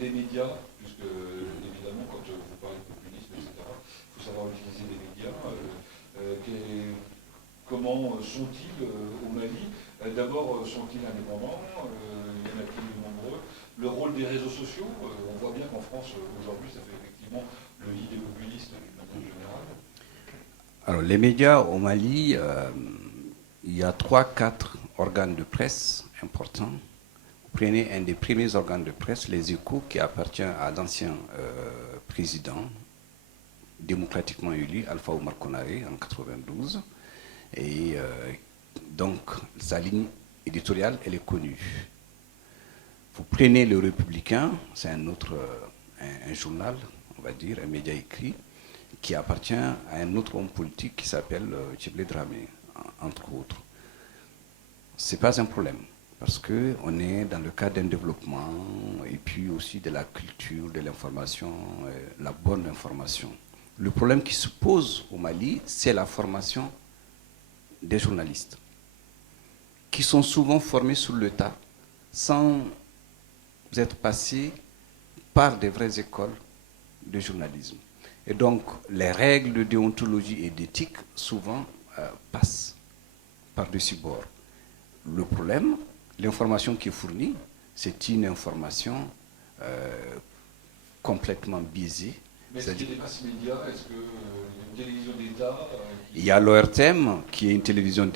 les médias, puisque évidemment, quand vous parlez de populisme, etc., il faut savoir utiliser les médias. Comment sont-ils au Mali? D'abord, sont-ils indépendants? Il y en a-t-il de nombreux? Le rôle des réseaux sociaux, on voit bien qu'en France, aujourd'hui, ça fait effectivement le lit des populistes d'une manière générale. Alors, les médias au Mali, il y a 3-4 organes de presse importants. Vous prenez un des premiers organes de presse, les Échos, qui appartient à l'ancien président démocratiquement élu, Alpha Oumar Konaré, en 92. Et donc, sa ligne éditoriale, elle est connue. Vous prenez Le Républicain, c'est un journal, on va dire, un média écrit, qui appartient à un autre homme politique qui s'appelle Tchiblé Dramé, entre autres. Ce n'est pas un problème, parce qu'on est dans le cadre d'un développement, et puis aussi de la culture, de l'information, la bonne information. Le problème qui se pose au Mali, c'est la formation des journalistes, qui sont souvent formés sur le tas, sans être passés par des vraies écoles de journalisme. Et donc, les règles de déontologie et d'éthique, souvent, passent par-dessus bord. Le problème, l'information qui est fournie, c'est une information complètement biaisée. Mais est-ce qu'il y a des masses médias? Est-ce qu'il y a une télévision d'État Il y a l'ORTEM, qui est une télévision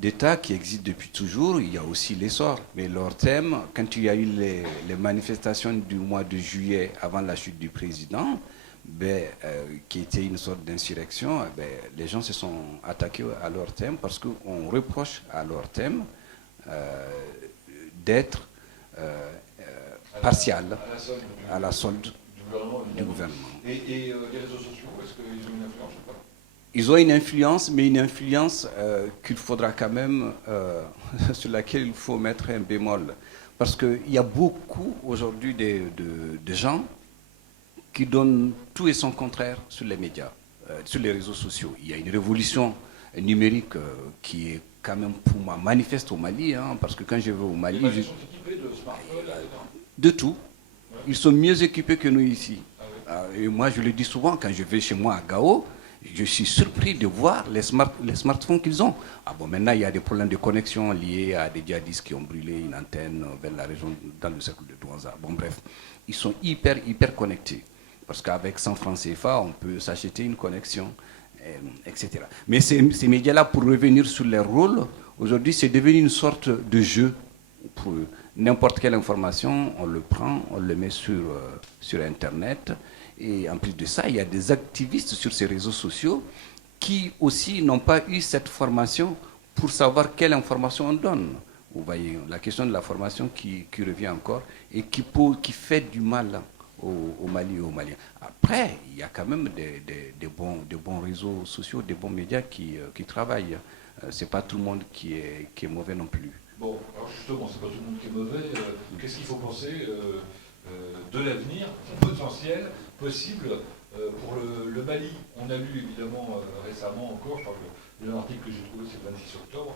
d'État qui existe depuis toujours. Il y a aussi l'essor. Mais l'ORTEM, quand il y a eu les manifestations du mois de juillet avant la chute du président, qui était une sorte d'insurrection, les gens se sont attaqués à l'ORTEM parce qu'on reproche à l'ORTEM d'être partial à la solde du gouvernement. Et les réseaux sociaux, est-ce qu'ils ont une influence ou pas? Ils ont une influence, mais une influence qu'il faudra quand même, sur laquelle il faut mettre un bémol. Parce qu'il y a beaucoup aujourd'hui de gens qui donnent tout et son contraire sur les médias, sur les réseaux sociaux. Il y a une révolution numérique qui est quand même pour moi manifeste au Mali, parce que quand je vais au Mali... Les Maliens sont équipés de smartphones, de tout. Ils sont mieux équipés que nous ici. Ah oui. Et moi, je le dis souvent, quand je vais chez moi à Gao, je suis surpris de voir les smartphones qu'ils ont. Ah bon, maintenant, il y a des problèmes de connexion liés à des djihadistes qui ont brûlé une antenne vers la région, dans le cercle de Douaza. Bon, bref, ils sont hyper connectés. Parce qu'avec 100 francs CFA, on peut s'acheter une connexion, etc. Mais ces médias-là, pour revenir sur leur rôle, aujourd'hui, c'est devenu une sorte de jeu pour eux. N'importe quelle information, on le prend, on le met sur Internet. Et en plus de ça, il y a des activistes sur ces réseaux sociaux qui aussi n'ont pas eu cette formation pour savoir quelle information on donne. Vous voyez, la question de la formation qui revient encore et qui fait du mal au Mali et aux Maliens. Après, il y a quand même des bons réseaux sociaux, des bons médias qui travaillent. Ce n'est pas tout le monde qui est mauvais non plus. Bon, alors justement, c'est pas tout le monde qui est mauvais. Qu'est-ce qu'il faut penser de l'avenir potentiel, possible pour le Mali? On a lu évidemment récemment encore, je parle d'un article que j'ai trouvé, c'est le 26 octobre,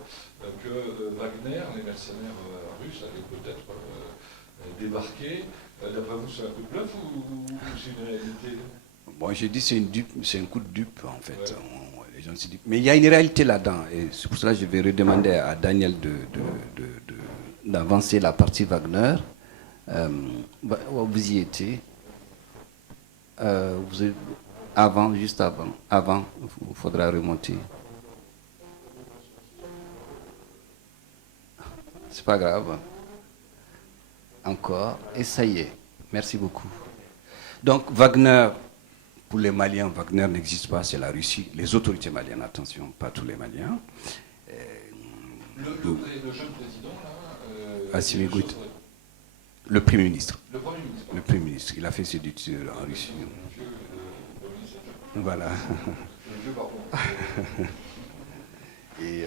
que Wagner, les mercenaires russes, allaient peut-être débarquer. D'après vous, c'est un coup de bluff ou c'est une réalité? Bon, j'ai dit c'est un coup de dupe en fait. Ouais. Les gens se disent, mais il y a une réalité là-dedans. Et c'est pour cela que je vais redemander à Daniel d'avancer la partie Wagner. Vous y étiez. Avant, juste avant. Avant, il faudra remonter. C'est pas grave. Encore. Et ça y est. Merci beaucoup. Donc, Wagner, pour les Maliens, Wagner n'existe pas, c'est la Russie. Les autorités maliennes, attention, pas tous les Maliens. Le jeune président, là, Assimi Goïta. Le Premier ministre. le Premier ministre. Le Premier ministre. Il a fait ses études en Russie. Voilà. Le vieux baron. Et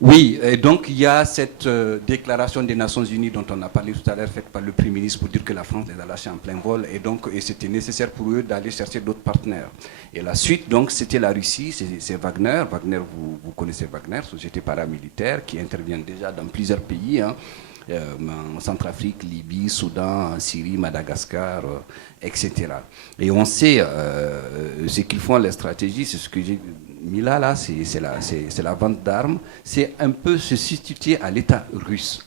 oui, et donc il y a cette déclaration des Nations Unies dont on a parlé tout à l'heure, faite par le Premier ministre pour dire que la France les a lâchés en plein vol, et donc c'était nécessaire pour eux d'aller chercher d'autres partenaires. Et la suite, donc, c'était la Russie, c'est Wagner. Wagner, vous connaissez Wagner, société paramilitaire qui intervient déjà dans plusieurs pays, hein, en Centrafrique, Libye, Soudan, Syrie, Madagascar, etc. Et on sait ce qu'ils font, les stratégies, c'est ce que j'ai mis là, c'est la vente d'armes, c'est un peu se substituer à l'État russe,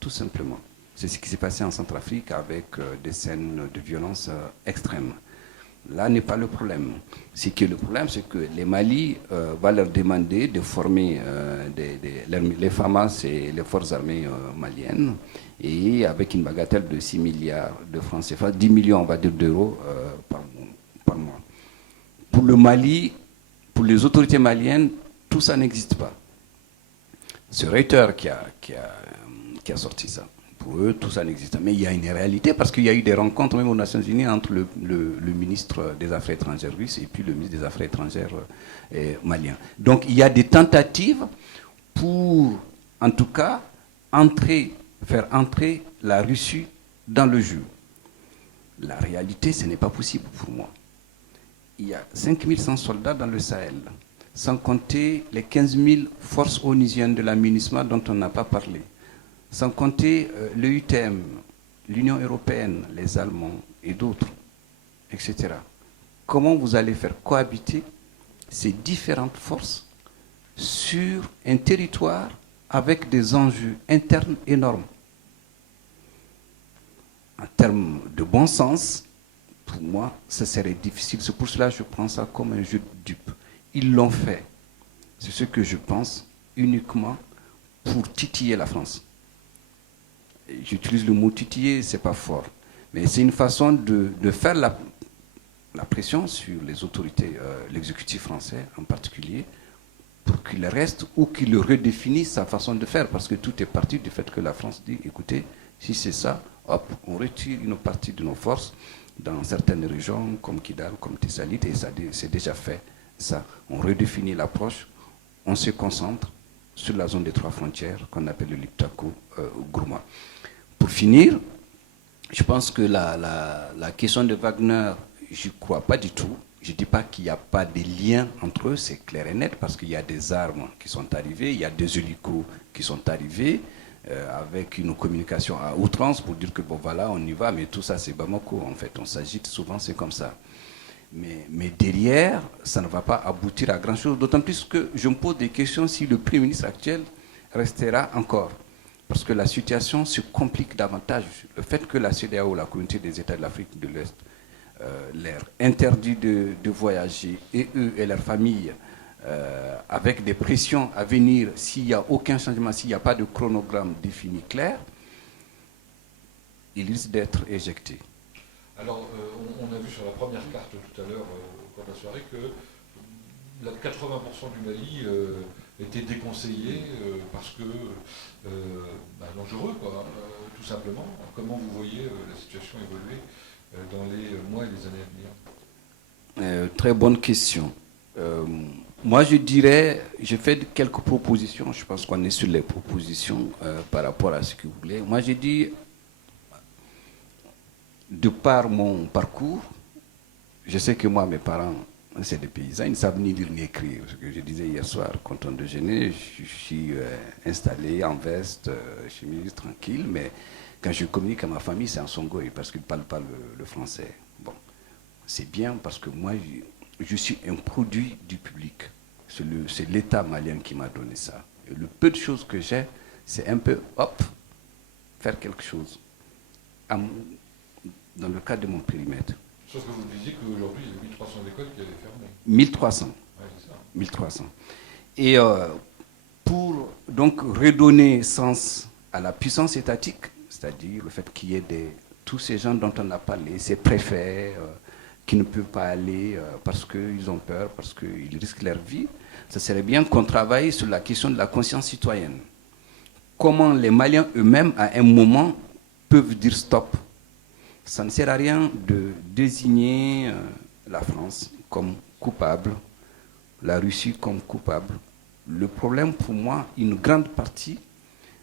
tout simplement. C'est ce qui s'est passé en Centrafrique avec des scènes de violence extrêmes. Là n'est pas le problème. Le problème, c'est que les Mali va leur demander de former les FAMAS et les forces armées maliennes, et avec une bagatelle de 6 milliards de francs CFA, 10 millions, on va dire, d'euros par mois. Pour le Mali, pour les autorités maliennes, tout ça n'existe pas. C'est Reuters qui a sorti ça. Pour eux, tout ça n'existe pas. Mais il y a une réalité, parce qu'il y a eu des rencontres, même aux Nations Unies, entre le ministre des Affaires étrangères russe et puis le ministre des Affaires étrangères malien. Donc il y a des tentatives pour, en tout cas, faire entrer la Russie dans le jeu. La réalité, ce n'est pas possible pour moi. Il y a 5100 soldats dans le Sahel, sans compter les 15 000 forces onusiennes de la MINUSMA dont on n'a pas parlé, sans compter le UTM, l'Union européenne, les Allemands et d'autres, etc. Comment vous allez faire cohabiter ces différentes forces sur un territoire avec des enjeux internes énormes? En termes de bon sens, pour moi, ce serait difficile. C'est pour cela que je prends ça comme un jeu de dupes. Ils l'ont fait. C'est ce que je pense, uniquement pour titiller la France. J'utilise le mot titiller, c'est pas fort. Mais c'est une façon de faire la pression sur les autorités, l'exécutif français en particulier, pour qu'il reste ou qu'il redéfinisse sa façon de faire. Parce que tout est parti du fait que la France dit, écoutez, si c'est ça, hop, on retire une partie de nos forces dans certaines régions comme Kidal, comme Tessalit, et ça c'est déjà fait. Ça, on redéfinit l'approche, on se concentre sur la zone des 3 frontières qu'on appelle le Liptako-Gourma. Pour finir, je pense que la question de Wagner, je ne crois pas du tout. Je ne dis pas qu'il n'y a pas de lien entre eux, c'est clair et net, parce qu'il y a des armes qui sont arrivées, il y a des hélicos qui sont arrivés, avec une communication à outrance pour dire que bon voilà, on y va, mais tout ça c'est Bamako en fait, on s'agite souvent, c'est comme ça. Mais derrière, ça ne va pas aboutir à grand chose, d'autant plus que je me pose des questions si le Premier ministre actuel restera encore. Parce que la situation se complique davantage. Le fait que la CEDEAO, la Communauté des États de l'Afrique de l'Ouest, leur interdit de voyager, et eux et leurs familles, avec des pressions à venir, s'il n'y a aucun changement, s'il n'y a pas de chronogramme défini clair, ils risquent d'être éjectés. Alors, on a vu sur la première carte tout à l'heure, au cours de la soirée, que 80% du Mali était déconseillé parce que dangereux, quoi, tout simplement. Comment vous voyez la situation évoluer dans les mois et les années à venir? Très bonne question. Moi, je dirais, j'ai fait quelques propositions, je pense qu'on est sur les propositions par rapport à ce que vous voulez. Moi, j'ai dit, de par mon parcours, je sais que moi, mes parents, c'est des paysans, ils ne savent ni lire ni écrire. Ce que je disais hier soir, quand on déjeunait, je suis installé en veste, chemise, tranquille, mais quand je communique à ma famille, c'est en songoï, parce qu'ils ne parlent pas le français. Bon, c'est bien parce que moi, je suis un produit du public. C'est l'État malien qui m'a donné ça. Et le peu de choses que j'ai, c'est un peu, hop, faire quelque chose. Dans le cadre de mon périmètre. Sauf que vous disiez qu'aujourd'hui, il y a 1300 écoles qui avaient fermé. 1300. Ouais, c'est ça. 1300. Et pour donc redonner sens à la puissance étatique, c'est-à-dire le fait qu'il y ait tous ces gens dont on a parlé, ces préfets qui ne peuvent pas aller parce qu'ils ont peur, parce qu'ils risquent leur vie, ça serait bien qu'on travaille sur la question de la conscience citoyenne. Comment les Maliens eux-mêmes, à un moment, peuvent dire stop. Ça ne sert à rien de désigner la France comme coupable, la Russie comme coupable. Le problème, pour moi, une grande partie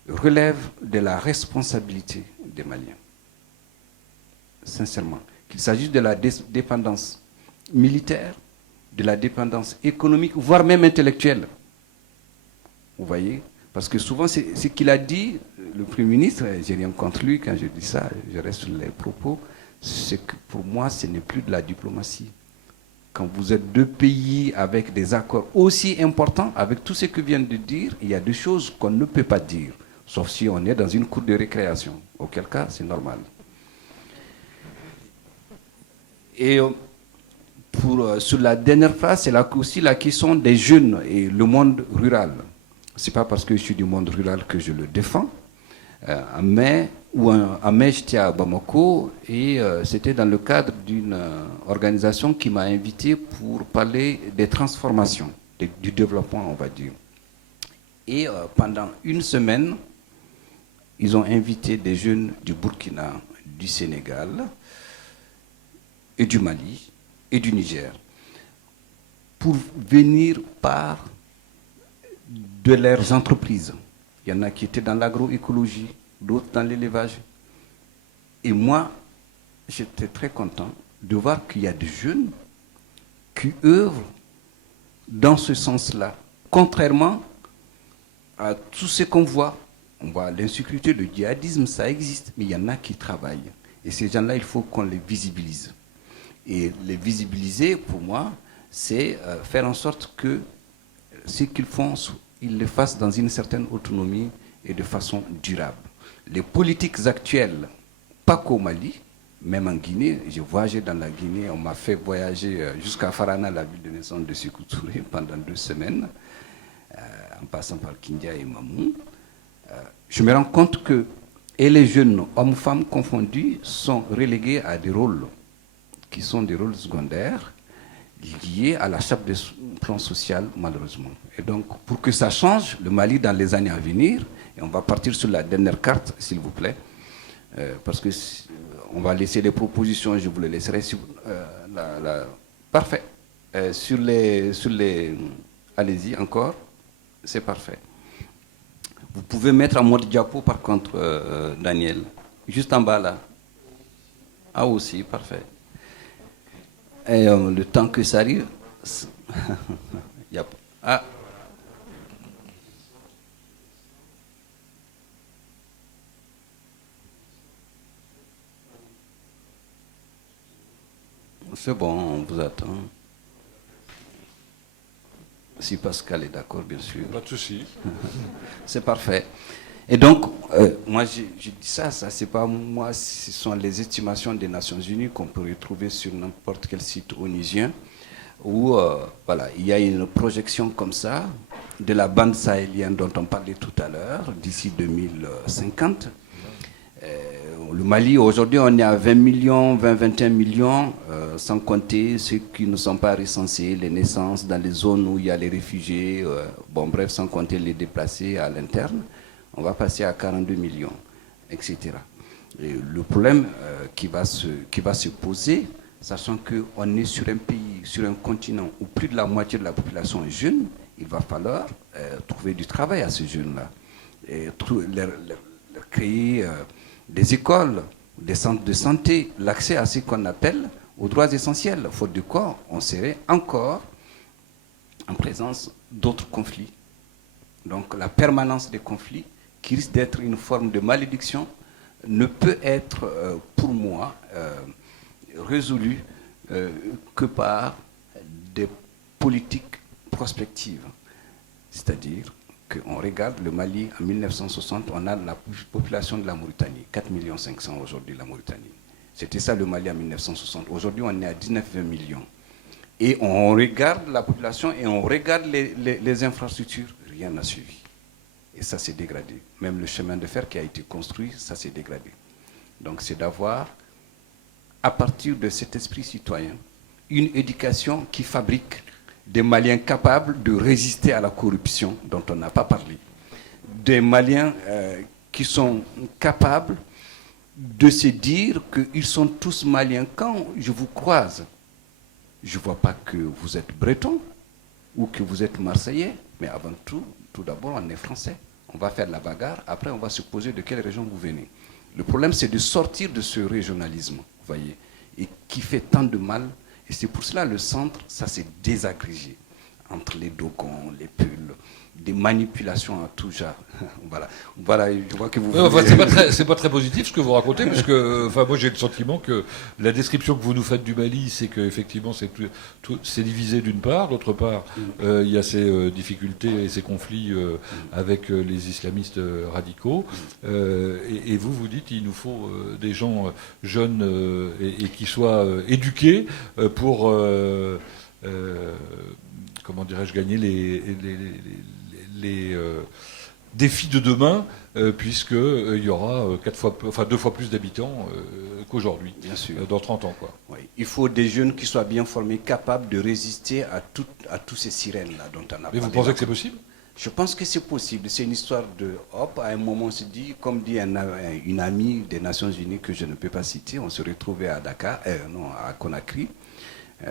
relève de la responsabilité des Maliens. Sincèrement. Qu'il s'agisse de la dépendance militaire, de la dépendance économique, voire même intellectuelle. Vous voyez? Parce que souvent, c'est ce qu'il a dit, le Premier ministre, j'ai rien contre lui quand je dis ça, je reste sur les propos, c'est que pour moi, ce n'est plus de la diplomatie. Quand vous êtes deux pays avec des accords aussi importants, avec tout ce que vient de dire, il y a des choses qu'on ne peut pas dire, sauf si on est dans une cour de récréation, auquel cas c'est normal. Et sur la dernière phrase, c'est aussi la question des jeunes et le monde rural. Ce n'est pas parce que je suis du monde rural que je le défends. En mai, j'étais à Bamako et c'était dans le cadre d'une organisation qui m'a invité pour parler des transformations, du développement, on va dire. Et pendant une semaine, ils ont invité des jeunes du Burkina, du Sénégal et du Mali et du Niger pour venir par de leurs entreprises. Il y en a qui étaient dans l'agroécologie, d'autres dans l'élevage. Et moi, j'étais très content de voir qu'il y a des jeunes qui œuvrent dans ce sens-là. Contrairement à tout ce qu'on voit. On voit l'insécurité, le djihadisme, ça existe, mais il y en a qui travaillent. Et ces gens-là, il faut qu'on les visibilise. Et les visibiliser, pour moi, c'est faire en sorte que ce qu'ils font, ils le fassent dans une certaine autonomie et de façon durable. Les politiques actuelles, pas qu'au Mali, même en Guinée, j'ai voyagé dans la Guinée, on m'a fait voyager jusqu'à Farana, la ville de naissance de Sékou Touré, pendant 2 semaines, en passant par Kindia et Mamou. Je me rends compte que et les jeunes, hommes-femmes confondus, sont relégués à des rôles qui sont des rôles secondaires, liés à la chape de plan social, malheureusement. Et donc, pour que ça change, le Mali, dans les années à venir, et on va partir sur la dernière carte, s'il vous plaît, parce que on va laisser les propositions, je vous les laisserai. Parfait. Sur les allez-y, encore, c'est parfait. Vous pouvez mettre en mode diapo, par contre, Daniel. Juste en bas, là. Ah, aussi, parfait. Et le temps que ça arrive... Ah. C'est bon, on vous attend. Si Pascal est d'accord, bien sûr. Pas de souci. C'est parfait. Et donc, moi, je dis ça c'est pas moi, ce sont les estimations des Nations Unies qu'on peut retrouver sur n'importe quel site onusien, où voilà, il y a une projection comme ça de la bande sahélienne dont on parlait tout à l'heure, d'ici 2050. Le Mali, aujourd'hui, on est à 20 millions, 21 millions, sans compter ceux qui ne sont pas recensés, les naissances dans les zones où il y a les réfugiés, bon bref, sans compter les déplacés à l'interne. On va passer à 42 millions, etc. Et le problème qui va se poser, sachant qu'on est sur un pays, sur un continent où plus de la moitié de la population est jeune, il va falloir trouver du travail à ces jeunes-là. Et créer des écoles, des centres de santé, l'accès à ce qu'on appelle aux droits essentiels, faute de quoi on serait encore en présence d'autres conflits. Donc la permanence des conflits, qui risque d'être une forme de malédiction, ne peut être, pour moi, résolue que par des politiques prospectives. C'est-à-dire qu'on regarde le Mali en 1960, on a la population de la Mauritanie, 4,5 millions aujourd'hui la Mauritanie. C'était ça le Mali en 1960. Aujourd'hui, on est à 19-20 millions. Et on regarde la population et on regarde les infrastructures, rien n'a suivi. Et ça s'est dégradé. Même le chemin de fer qui a été construit, ça s'est dégradé. Donc c'est d'avoir, à partir de cet esprit citoyen, une éducation qui fabrique des Maliens capables de résister à la corruption dont on n'a pas parlé. Des Maliens qui sont capables de se dire qu'ils sont tous Maliens. Quand je vous croise, je ne vois pas que vous êtes breton ou que vous êtes marseillais, mais avant tout d'abord, on est français. On va faire la bagarre, après on va se poser de quelle région vous venez. Le problème, c'est de sortir de ce régionalisme, vous voyez, et qui fait tant de mal. Et c'est pour cela le centre, ça s'est désagrégé entre les dogons, les pulls, des manipulations à tout genre. Voilà, je vois que vous... C'est pas très positif ce que vous racontez, parce que moi j'ai le sentiment que la description que vous nous faites du Mali, c'est qu'effectivement c'est divisé d'une part, d'autre part il y a ces difficultés et ces conflits avec les islamistes radicaux, et vous dites qu'il nous faut des gens jeunes et qui soient éduqués pour... comment dirais-je, gagner les défis de demain, puisqu'il y aura 2 fois plus d'habitants qu'aujourd'hui, bien sûr, dans 30 ans. Quoi. Oui. Il faut des jeunes qui soient bien formés, capables de résister à tous ces sirènes-là dont on a parlé. Mais vous pensez que c'est possible ? Je pense que c'est possible. C'est une histoire de... Hop, à un moment, on se dit, comme dit une amie des Nations Unies que je ne peux pas citer, on se retrouvait à à Conakry,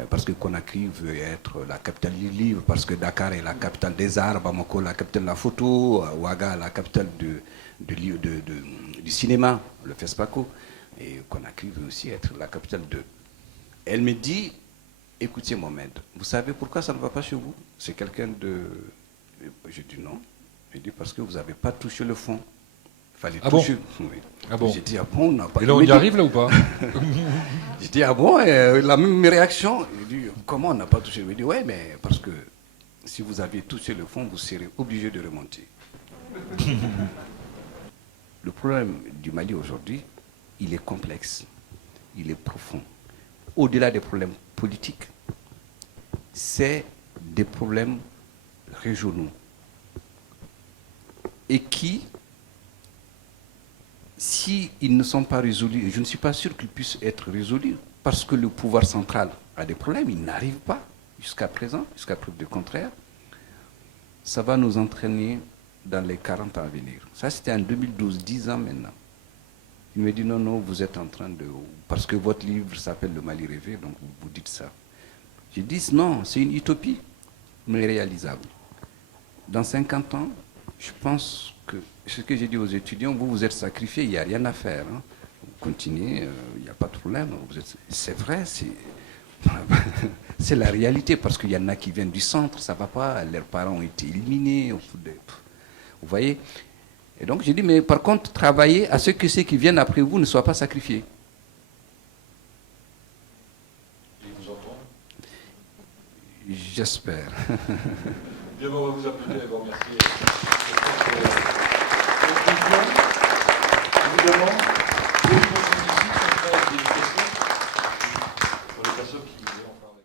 parce que Conakry veut être la capitale du livre, parce que Dakar est la capitale des arts, Bamako la capitale de la photo, Ouaga la capitale du cinéma, le FESPACO, et Conakry veut aussi être la capitale de... Elle me dit, écoutez Mohamed, vous savez pourquoi ça ne va pas chez vous? C'est quelqu'un de... Je dis non. Je dis parce que vous n'avez pas touché le fond. Il fallait toucher. Bon oui. Ah bon. J'ai dit, ah bon, on n'a pas... Et là, on y arrive là ou pas? J'ai dit, ah bon, la même réaction. Il dit, comment on n'a pas touché? Il dit, ouais, mais parce que si vous avez touché le fond, vous serez obligé de remonter. Le problème du Mali aujourd'hui, il est complexe, il est profond. Au-delà des problèmes politiques, c'est des problèmes régionaux. Et qui, si ils ne sont pas résolus, et je ne suis pas sûr qu'ils puissent être résolus, parce que le pouvoir central a des problèmes, il n'arrive pas jusqu'à présent, jusqu'à preuve du contraire, ça va nous entraîner dans les 40 ans à venir. Ça, c'était en 2012, 10 ans maintenant. Il me dit, non, vous êtes en train de... Parce que votre livre s'appelle Le Mali rêvé, donc vous dites ça. Je dis, non, c'est une utopie, mais réalisable. Dans 50 ans, je pense que ce que j'ai dit aux étudiants, vous êtes sacrifiés, il n'y a rien à faire. Hein. Vous continuez, il n'y a pas de problème. C'est vrai, c'est la réalité, parce qu'il y en a qui viennent du centre, ça ne va pas, leurs parents ont été éliminés. Vous voyez? Et donc j'ai dit, mais par contre, travaillez à ce que ceux qui viennent après vous ne soient pas sacrifiés. Ils vous entendent? J'espère. Bien, on va vous applaudir et vous remercier.